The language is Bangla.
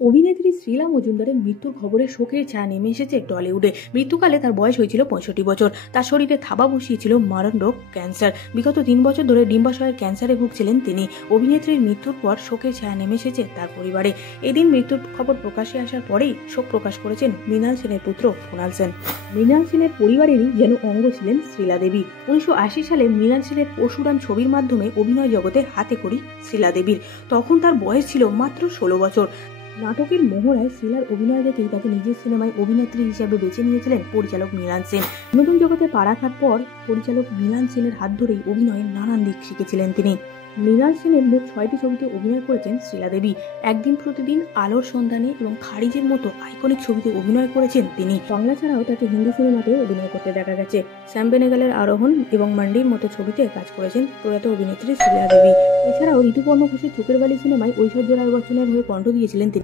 অভিনেত্রী শ্রীলা মজুমদারের মৃত্যুর খবরে শোকের ছায়া নেমে এসেছে টলিউডে। মৃত্যুকালে তার বয়স হয়েছিল 65 বছর। তার শরীরে থাবা বসিয়েছিল মারণ ক্যান্সার। বিগত 3 বছর ধরে ডিম্বাশয়ের ক্যান্সারে ভুগছিলেন তিনি। অভিনেত্রীর মৃত্যুর পর শোকের ছায়া নেমে এসেছে তার পরিবারে। এদিন মৃত্যুর খবর প্রকাশ্যে আসার পরেই শোক প্রকাশ করেছেন মৃণাল সেনের পুত্র কুণাল সেন। মৃণাল সেনের পরিবারেরই যেন অঙ্গ ছিলেন শ্রীলা দেবী। 1980 সালে মৃণাল সেনের পরশুরাম ছবির মাধ্যমে অভিনয় জগতে হাতে খড়ি শ্রীলা দেবীর। তখন তার বয়স ছিল মাত্র 16 বছর। নাটকের মোহরায় শ্রীলার অভিনয় দেখেই তাকে নিজের সিনেমায় অভিনেত্রী হিসেবে বেছে নিয়েছিলেন পরিচালক মৃণাল সেন। নতুন জগতে পা রাখার পর পরিচালক মৃণাল সেনের হাত ধরেই অভিনয়ের নানান দিক শিখেছিলেন তিনি। মৃণাল সেনের মোট 6টি ছবিতে অভিনয় করেছেন শ্রীলা দেবী। একদিন প্রতিদিন, আলোর সন্ধানে এবং খারিজের মতো আইকনিক ছবিতে অভিনয় করেছেন তিনি। বাংলা ছাড়াও তাকে হিন্দি সিনেমাতেও অভিনয় করতে দেখা গেছে। শ্যাম বেনেগালের আরোহণ এবং মান্ডির মতো ছবিতে কাজ করেছেন প্রয়াত অভিনেত্রী শ্রীলা দেবী। এছাড়াও ঋতুপর্ণ ঘোষের চোখের বালি সিনেমায় ঐশ্বর্য রায় বচ্চনের হয়ে কণ্ঠ দিয়েছিলেন তিনি।